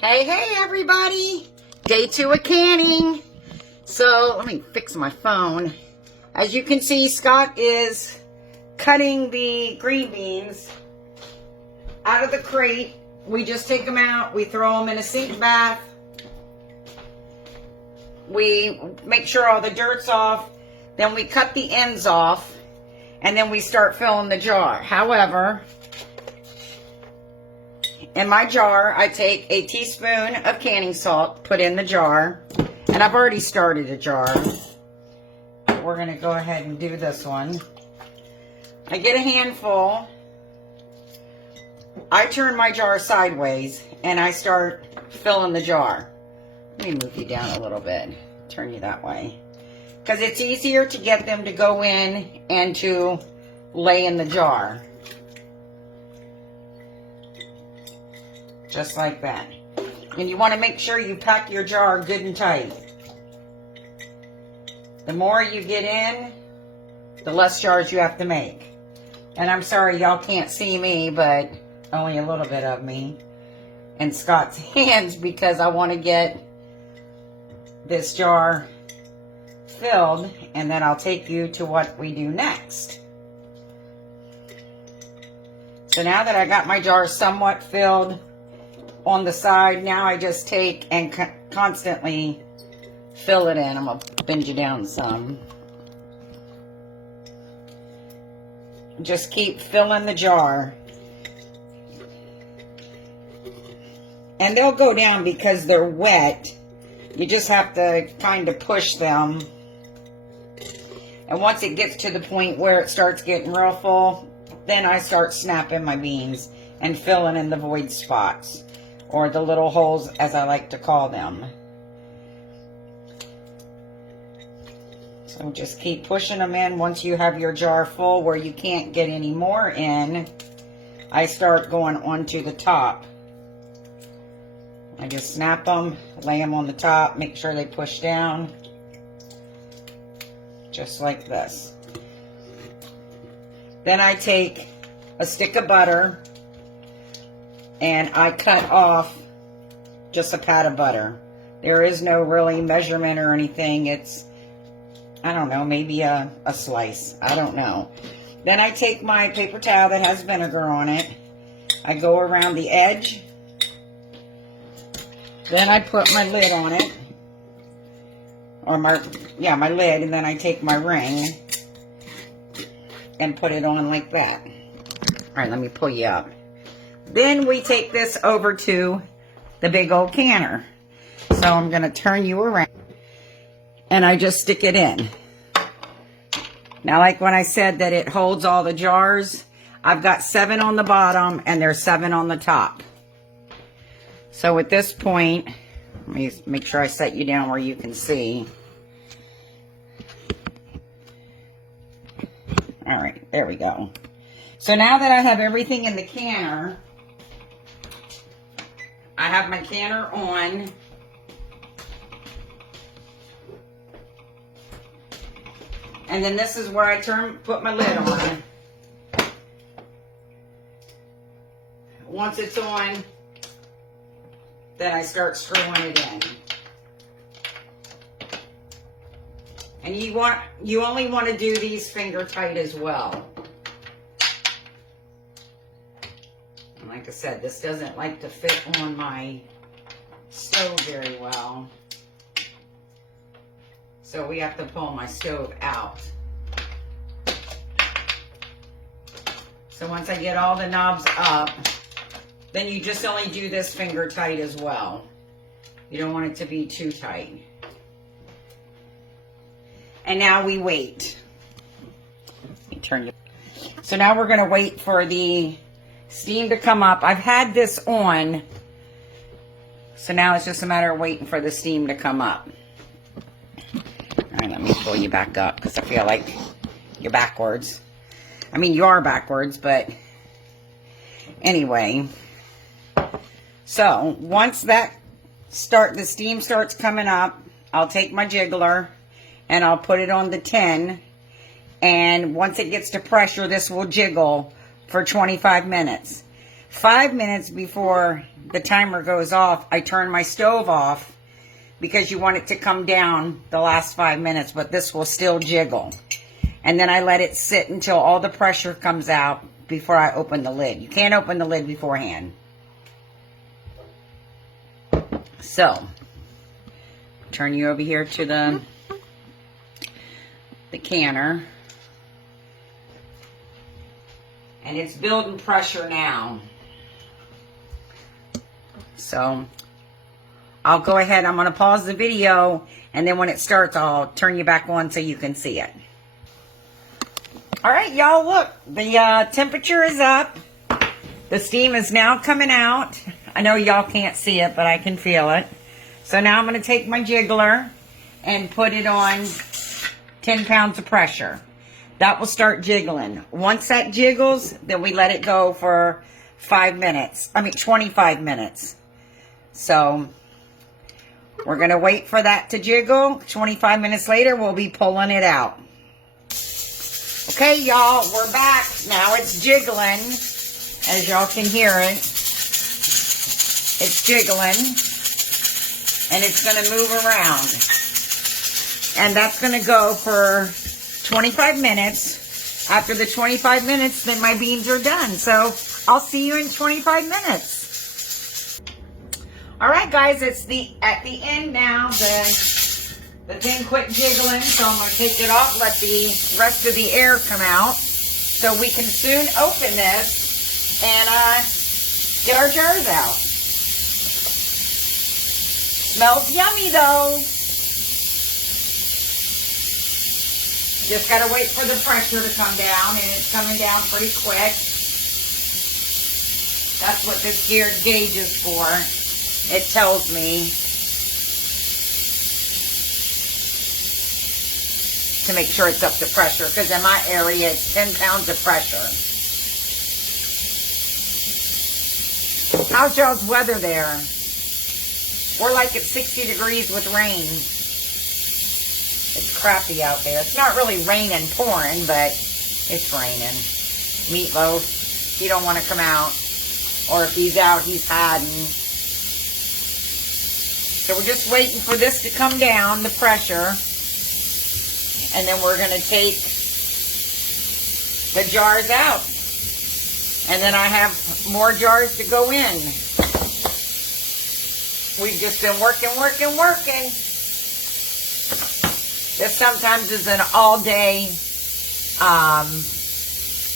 Hey, hey, everybody. Day 2 of canning. So, let me fix my phone. As you can see, Scott is cutting the green beans out of the crate. We just take them out. We throw them in a sink bath. We make sure all the dirt's off. Then we cut the ends off. And then we start filling the jar. However, in my jar, I take a teaspoon of canning salt, put in the jar, and I've already started a jar. We're going to go ahead and do this one. I get a handful. I turn my jar sideways, and I start filling the jar. Let me move you down a little bit. Turn you that way. Because it's easier to get them to go in and to lay in the jar. Just like that. And you want to make sure you pack your jar good and tight. The more you get in, the less jars you have to make. And I'm sorry y'all can't see me, but only a little bit of me and Scott's hands, because I want to get this jar filled, and then I'll take you to what we do next. So now that I got my jar somewhat filled on the side, now I just take and constantly fill it in. I'm going to bend you down some. Just keep filling the jar. And they'll go down because they're wet. You just have to kind of push them. And once it gets to the point where it starts getting real full, then I start snapping my beans and filling in the void spots, or the little holes as I like to call them. So just keep pushing them in. Once you have your jar full where you can't get any more in, I start going onto the top. I just snap them, lay them on the top, make sure they push down. Just like this. Then I take a stick of butter and I cut off just a pat of butter. There is no really measurement or anything. It's, I don't know, maybe a slice. I don't know. Then I take my paper towel that has vinegar on it. I go around the edge. Then I put my lid on it. Or my lid. And then I take my ring and put it on like that. All right, let me pull you up. Then we take this over to the big old canner. So I'm going to turn you around. And I just stick it in. Now, like when I said that it holds all the jars, I've got 7 on the bottom and there's 7 on the top. So at this point, let me make sure I set you down where you can see. All right, there we go. So now that I have everything in the canner, I have my canner on. And then this is where I put my lid on. Once it's on, then I start screwing it in. And you only want to do these finger tight as well. And like I said, this doesn't like to fit on my stove very well. So we have to pull my stove out. So once I get all the knobs up, then you just only do this finger tight as well. You don't want it to be too tight. And now we wait. Let me turn you. So now we're going to wait for the steam to come up. I've had this on. So now it's just a matter of waiting for the steam to come up. All right, let me pull you back up because I feel like you're backwards. I mean, you are backwards, but anyway. So once the steam starts coming up, I'll take my jiggler and I'll put it on the tin. And once it gets to pressure, this will jiggle for 25 minutes. 5 minutes before the timer goes off, I turn my stove off because you want it to come down the last 5 minutes, but this will still jiggle. And then I let it sit until all the pressure comes out before I open the lid. You can't open the lid beforehand. So, turn you over here to the canner. And it's building pressure now. So, I'll go ahead. I'm going to pause the video. And then when it starts, I'll turn you back on so you can see it. Alright, y'all, look. The temperature is up. The steam is now coming out. I know y'all can't see it, but I can feel it. So now I'm going to take my jiggler and put it on 10 pounds of pressure. That will start jiggling. Once that jiggles, then we let it go for 25 minutes. So, we're going to wait for that to jiggle. 25 minutes later, we'll be pulling it out. Okay, y'all, we're back. Now it's jiggling. As y'all can hear it. It's jiggling. And it's going to move around. And that's going to go for 25 minutes. After the 25 minutes, then my beans are done. So, I'll see you in 25 minutes. Alright guys, it's at the end now. The thing quit jiggling, so I'm going to take it off, let the rest of the air come out. So we can soon open this and get our jars out. Smells yummy though. Just got to wait for the pressure to come down, and it's coming down pretty quick. That's what this geared gauge is for. It tells me to make sure it's up to pressure, because in my area it's 10 pounds of pressure. How's y'all's weather there? We're like at 60 degrees with rain. It's crappy out there. It's not really raining, pouring, but it's raining. Meatloaf, he don't want to come out. Or if he's out, he's hiding. So we're just waiting for this to come down, the pressure. And then we're going to take the jars out. And then I have more jars to go in. We've just been working. This sometimes is an all-day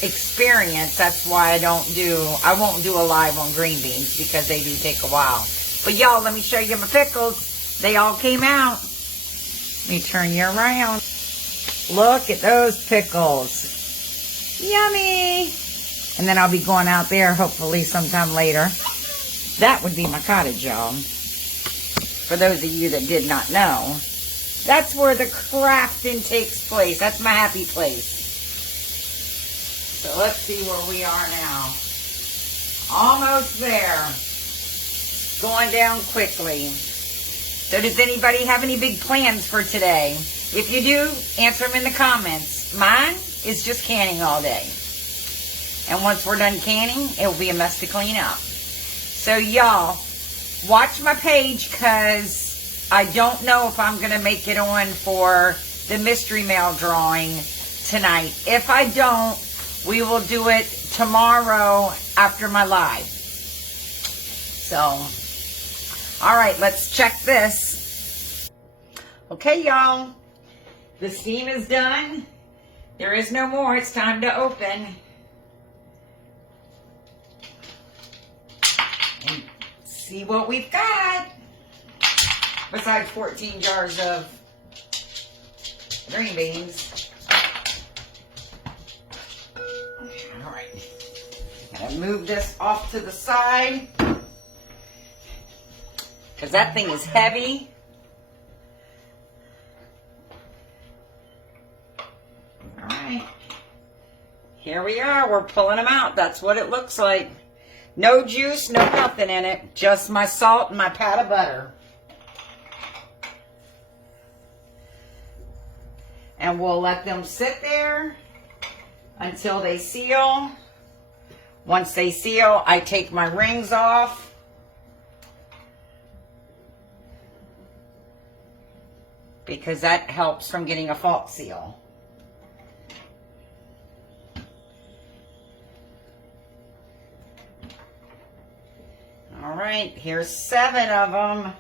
experience. That's why I won't do a live on green beans, because they do take a while. But y'all, let me show you my pickles. They all came out. Let me turn you around. Look at those pickles. Yummy. And then I'll be going out there hopefully sometime later. That would be my cottage, y'all. For those of you that did not know, that's where the crafting takes place. That's my happy place. So let's see where we are now. Almost there. Going down quickly. So does anybody have any big plans for today? If you do, answer them in the comments. Mine is just canning all day. And once we're done canning, it will be a mess to clean up. So y'all, watch my page, because I don't know if I'm going to make it on for the mystery mail drawing tonight. If I don't, we will do it tomorrow after my live. So, alright, let's check this. Okay, y'all. The steam is done. There is no more. It's time to open. And see what we've got. Besides 14 jars of green beans. Alright. Gotta move this off to the side, because that thing is heavy. Alright. Here we are. We're pulling them out. That's what it looks like. No juice, no nothing in it. Just my salt and my pat of butter. And we'll let them sit there until they seal. Once they seal, I take my rings off. because that helps from getting a fault seal. All right, here's 7 of them.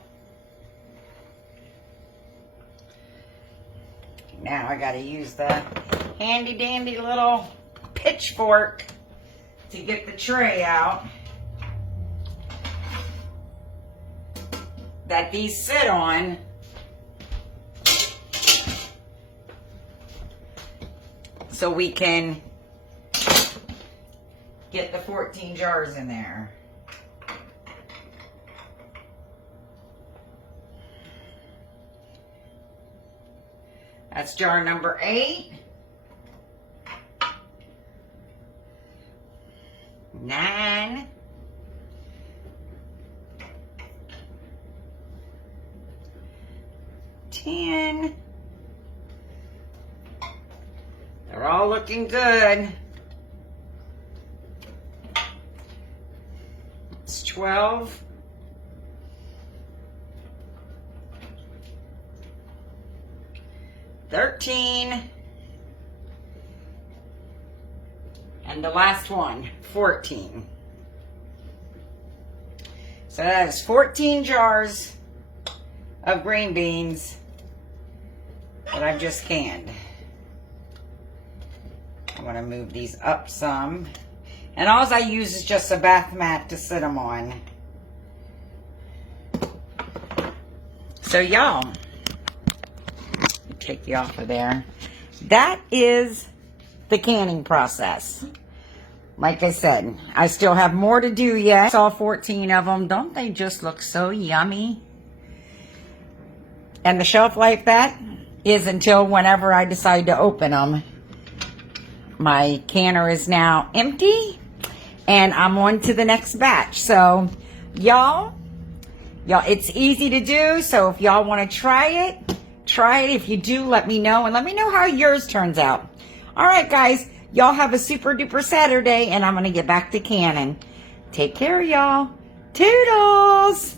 Now I gotta use the handy dandy little pitchfork to get the tray out that these sit on. So we can get the 14 jars in there. That's jar number 8. 9. 10. They're all looking good. It's 12. 13. And the last one, 14. So that is 14 jars of green beans that I've just canned. I want to move these up some. And all I use is just a bath mat to sit them on. So y'all, take you off of there. That is the canning process. Like I said, I still have more to do yet. I saw 14 of them. Don't they just look so yummy? And the shelf life that is until whenever I decide to open them. My canner is now empty and I'm on to the next batch. So y'all, it's easy to do. So if y'all want to try it. If you do, let me know, and let me know how yours turns out. All right, guys, y'all have a super duper Saturday, and I'm going to get back to canning. Take care, y'all. Toodles!